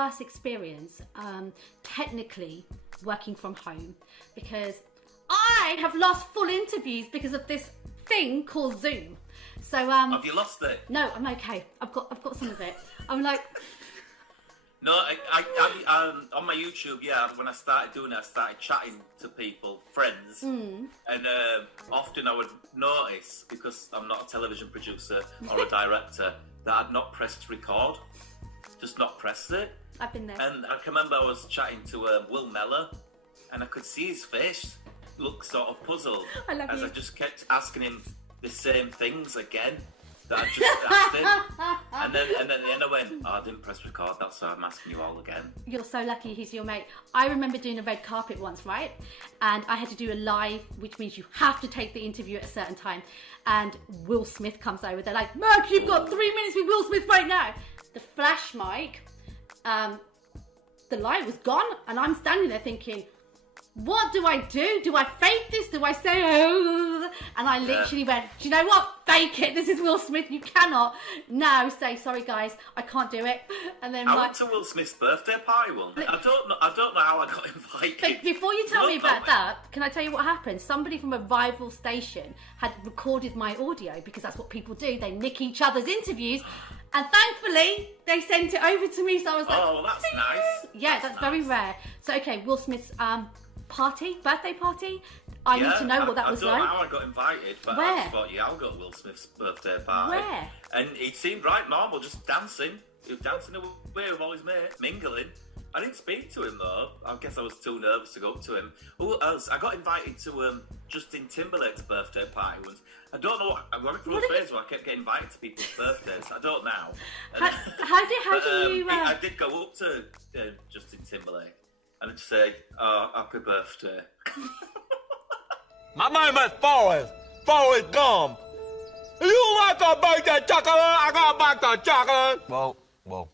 worst experience, technically, working from home, because I have lost full interviews because of this thing called Zoom. So have you lost it? No, I'm okay. I've got some of it. I'm like. No, I on my YouTube, when I started doing it, I started chatting to people, friends, and often I would notice, because I'm not a television producer or a director, that I'd not pressed record, just not pressed it. I've been there. And I can remember I was chatting to Will Mellor, and I could see his face look sort of puzzled I love as you. I just kept asking him the same things again that I just asked him. And then at the end I went, I didn't press record, that's why I'm asking you all again. You're so lucky he's your mate. I remember doing a red carpet once, right? And I had to do a live, which means you have to take the interview at a certain time. And Will Smith comes over. They're like, Mark, you've got 3 minutes with Will Smith right now. The flash mic, the light was gone. And I'm standing there thinking, what do I do? Do I fake this? Do I say, oh? And I literally went, do you know what? Fake it. This is Will Smith. You cannot now say, sorry guys, I can't do it. And then I went to Will Smith's birthday party once. I don't know how I got invited. But before you tell me about that, can I tell you what happened? Somebody from a rival station had recorded my audio, because that's what people do. They nick each other's interviews. And thankfully, they sent it over to me. So I was like, oh, well, that's nice. Yeah, that's very rare. So, okay, Will Smith's birthday party. I need to know what that was like. I don't know how I got invited, but Where? I just thought, I'll go to Will Smith's birthday party. Where? And he seemed right normal, just dancing. He was dancing away with all his mates, mingling. I didn't speak to him though. I guess I was too nervous to go up to him. Who else? I got invited to Justin Timberlake's birthday party once. I don't know. I went through a phase where I kept getting invited to people's birthdays. I don't now. How do you? I did go up to Justin Timberlake and I'd say, happy birthday. My name is Forrest Gump. You like a birthday chocolate? I got a birthday chocolate. Whoa,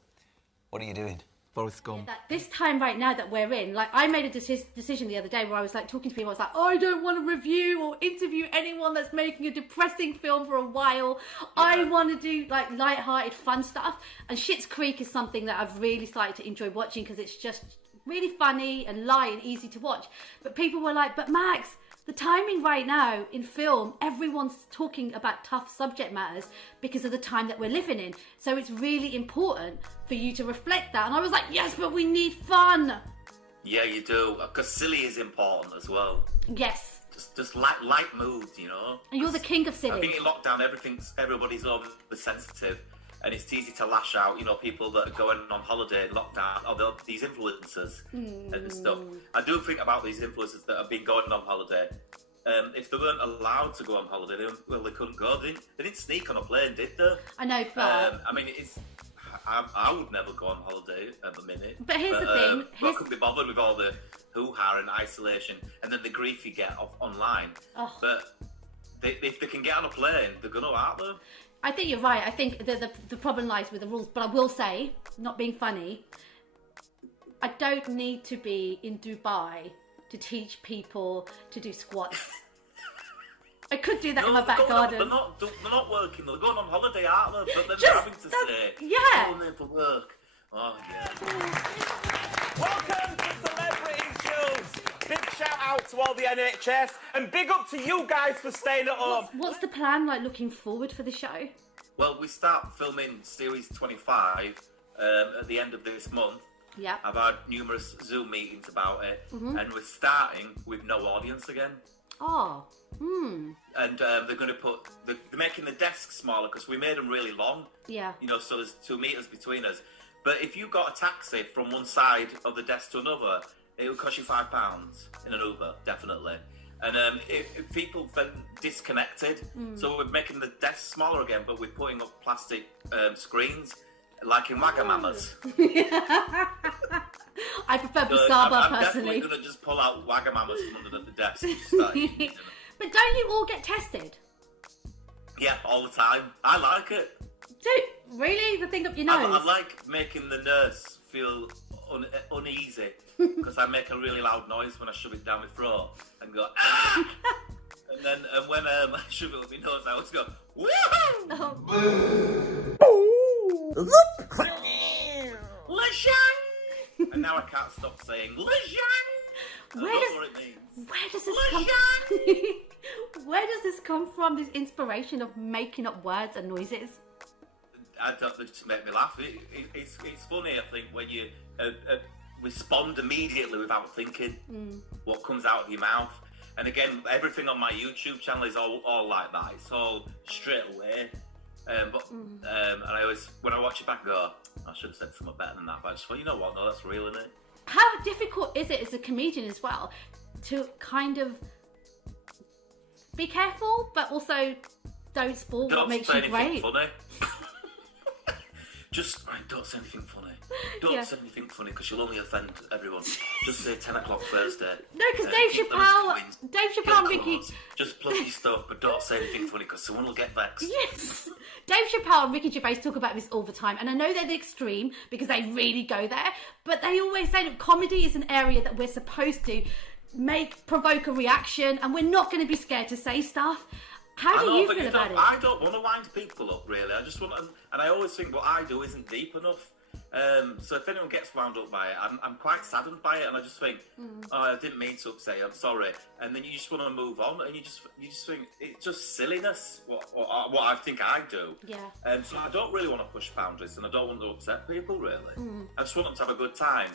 what are you doing? Forrest Gump. This time right now that we're in, like, I made a decision the other day where I was like talking to people. I was like, I don't want to review or interview anyone that's making a depressing film for a while. I want to do like light-hearted, fun stuff. And Schitt's Creek is something that I've really started to enjoy watching, because it's just really funny and light and easy to watch. But people were like, but Max, the timing right now in film, everyone's talking about tough subject matters because of the time that we're living in. So it's really important for you to reflect that. And I was like, yes, but we need fun. Yeah, you do. Because silly is important as well. Yes. Just light mood, you know. And you're the king of silly. I think in lockdown, everybody's over sensitive. And it's easy to lash out, you know, people that are going on holiday in lockdown, or these influencers and stuff. I do think about these influencers that have been going on holiday. If they weren't allowed to go on holiday, they couldn't go. They didn't sneak on a plane, did they? I know, but... I mean, I would never go on holiday at the minute. But here's the thing. I couldn't be bothered with all the hoo-ha and isolation, and then the grief you get online. Oh. But if they can get on a plane, they're going to, aren't they? I think you're right. I think the problem lies with the rules. But I will say, not being funny, I don't need to be in Dubai to teach people to do squats. I could do that in my back garden. They're not working. They're going on holiday, aren't they? But then they're having to say, going there for work. Oh, yeah. Welcome to Celebrity Shows. Big shout out to all the NHS, and big up to you guys for staying at home. What's the plan, like, looking forward for the show? Well, we start filming series 25 at the end of this month. Yeah. I've had numerous Zoom meetings about it, and we're starting with no audience again. Oh. And they're going to they're making the desks smaller because we made them really long. Yeah. You know, so there's 2 meters between us. But if you got a taxi from one side of the desk to another, it would cost you £5 in an Uber, definitely. And if people felt disconnected, so we're making the desks smaller again, but we're putting up plastic screens, like in Wagamamas. I prefer Busaba, personally. I'm definitely going to just pull out Wagamamas from under the desk and start using them. But don't you all get tested? Yeah, all the time. I like it. Really? The thing up your nose? I like making the nurse feel uneasy because I make a really loud noise when I shove it down my throat and go, ah! And then when I shove it up my nose, I always go, woohoo! Oh. Lasagna! And now I can't stop saying Lejang. Where does this come? Where does this come from? This inspiration of making up words and noises. I don't. They just make me laugh. It's funny. I think when you respond immediately without thinking what comes out of your mouth. And again, everything on my YouTube channel is all like that. It's all straight away. And I always, when I watch it back, I go, I should have said something better than that. But I just thought, you know what? No, that's real, isn't it? How difficult is it as a comedian as well to kind of be careful, but also don't spoil what makes you great? Funny. Just don't say anything funny. Don't say anything funny because you'll only offend everyone. Just say 10 o'clock Thursday. No, because Dave Chappelle and Ricky... Just plug your stuff, but don't say anything funny because someone will get vexed. Yes. Dave Chappelle and Ricky Gervais talk about this all the time, and I know they're the extreme because they really go there, but they always say that comedy is an area that we're supposed to provoke a reaction, and we're not going to be scared to say stuff. How do you feel about it? I don't want to wind people up, really. I just want to, and I always think what I do isn't deep enough. So if anyone gets wound up by it, I'm quite saddened by it, and I just think, oh, I didn't mean to upset you, I'm sorry. And then you just want to move on, and you just think it's just silliness. What I think I do. Yeah. So I don't really want to push boundaries, and I don't want to upset people, really. I just want them to have a good time.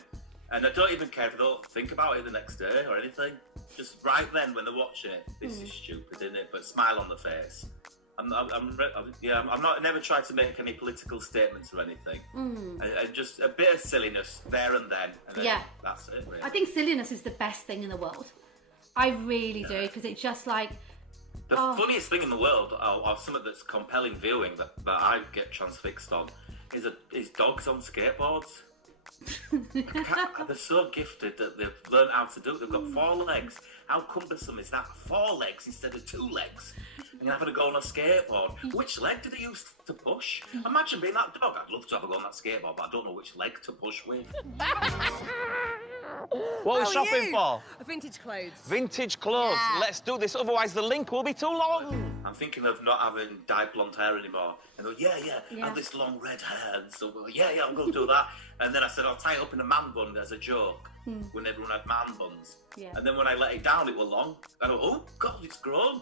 And I don't even care if they don't think about it the next day or anything. Just right then when they watch it, this is stupid, isn't it? But smile on the face. I'm never tried to make any political statements or anything. And just a bit of silliness there and then. And then that's it, really. I think silliness is the best thing in the world. I really do, because it's just like... The funniest thing in the world, or something that's compelling viewing that I get transfixed on, is dogs on skateboards. They're so gifted that they've learned how to do it. They've got 4 legs. How cumbersome is that? 4 legs instead of 2 legs. And you're having to go on a skateboard. Which leg do they use to push? Imagine being that dog. I'd love to have a go on that skateboard, but I don't know which leg to push with. What are we shopping for? Vintage clothes. Vintage clothes. Yeah. Let's do this, otherwise the link will be too long. I'm thinking of not having dyed blonde hair anymore. And go, and this long red hair. And so, I'm going to do that. And then I said, I'll tie it up in a man bun as a joke when everyone had man buns. Yeah. And then when I let it down, it was long. And I go, oh, God, it's grown.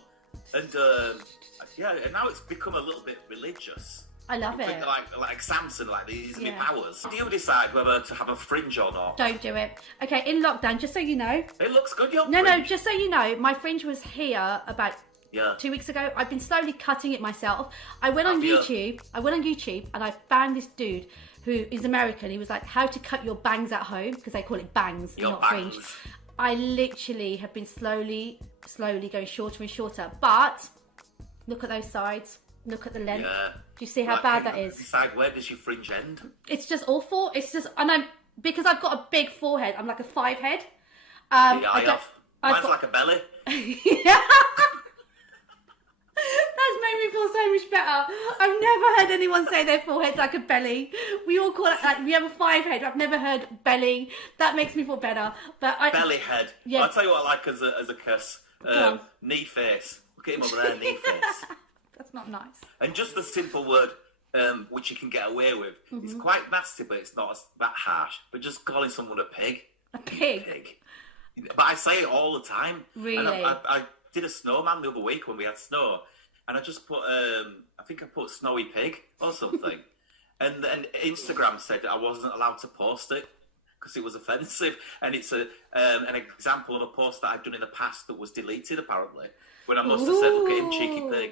And and now it's become a little bit religious. I love it. Like Samson, like these new powers. Do you decide whether to have a fringe or not? Don't do it. Okay, in lockdown, just so you know. It looks good, your No, fringe. just so you know, my fringe was here about 2 weeks ago. I've been slowly cutting it myself. I went on YouTube and I found this dude who is American. He was like, how to cut your bangs at home, because they call it bangs, not fringe. I literally have been slowly going shorter and shorter. But look at those sides. Look at the length. Yeah. Do you see how bad that is? Decide where does your fringe end? It's just awful. It's just, and because I've got a big forehead. I'm like a 5 head. Mine's like a belly. Yeah. That's made me feel so much better. I've never heard anyone say their forehead's like a belly. We all call it like we have a 5 head. I've never heard belly. That makes me feel better. But belly head. Yeah. I'll tell you what I like as a kiss. Knee face. Look at him over there, knee face. That's not nice. And just the simple word, which you can get away with. It's quite nasty, but it's not that harsh. But just calling someone a pig. A pig? Pig. But I say it all the time. Really? And I did a snowman the other week when we had snow. And I just put, I think I put snowy pig or something. and Instagram said I wasn't allowed to post it because it was offensive. And it's an example of a post that I'd done in the past that was deleted, apparently. When I must have said, look at him, cheeky pig.